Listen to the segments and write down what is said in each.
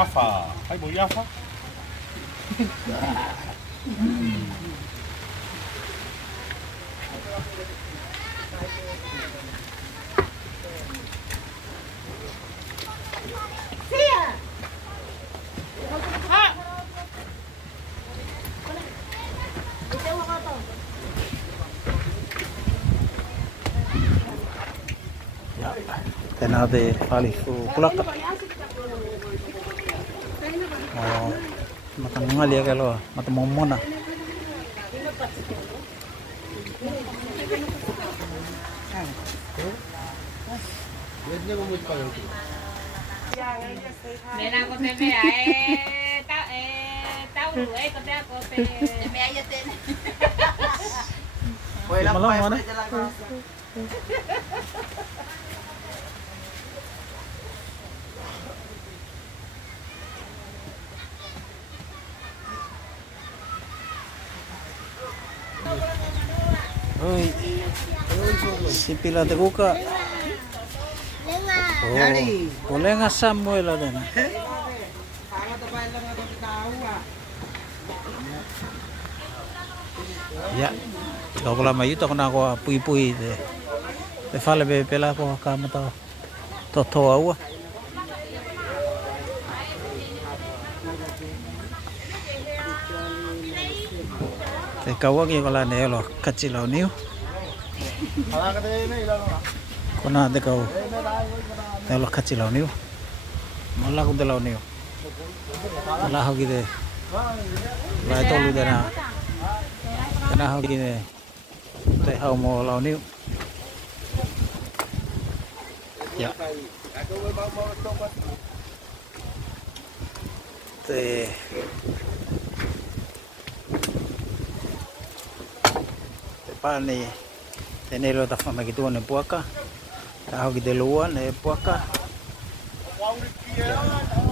Yafa. Hai mau Yafa? Ya, tena de falifu pulaka. Oh, matangal ya kalau matamomona. Nena con te mea tao đủ ấy con te con te mea ya tên. Malam mana? Oi, si pila de kuka. Oh, boleh nggak Samuel ada na? Ya, kalau lama itu aku nak pui-pui deh. Fale be pela ko kama to awa. Te kawang yung kala nelo kachilaw niyo. Kona de kaw. Nelo kachilaw niyo. Mala ko dalaw niyo. Mala ho gide. La to lu de na. Kana ho gide. Te haw mo law niyo. Ya. Te pani tenelo ta fama gitu ne puaka tahu gitu luan ne puaka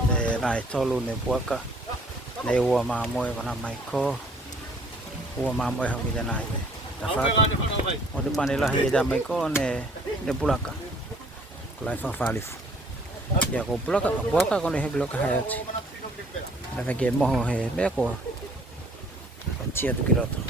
te nai tolu ne puaka ne ua mamoe wana maiko ua mamoe hau gitu nai ta fata o de pani lah ida maiko ne pulaka kulai fa falif ya ko puaka ko ne he bloka hayati na vege moho he me ko chia tu kiloto